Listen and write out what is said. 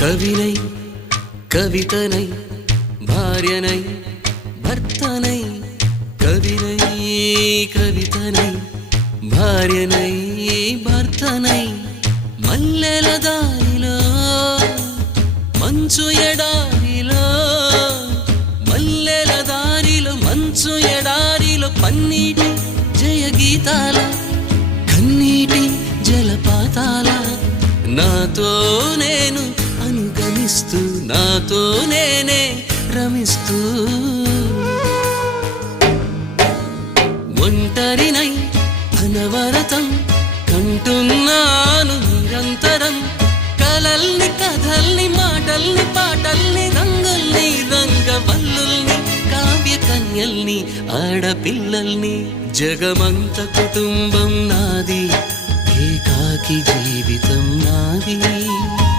కవినై కవితనై భార్యనై భర్తనై కవినై కవితనై భార్యనై భర్తనై మల్లెల దారిలో మంచు ఎడారిలో మల్లెల దారిలో మంచు ఎడారిలో పన్నీటి జయ గీతాల కన్నీటి జలపాతాల నాతో నేను అనుగమిస్తూ నాతో నేనే రమిస్తూ ఒంటరినై అనవరతం కంటున్నాను నిరంతరం కలల్ని కథల్ని మాటల్ని పాటల్ని రంగుల్ని రంగవల్లుల్ని కావ్య కన్యల్ని ఆడపిల్లల్ని జగమంత కుటుంబం నాది ఏకాకి జీవితం నాది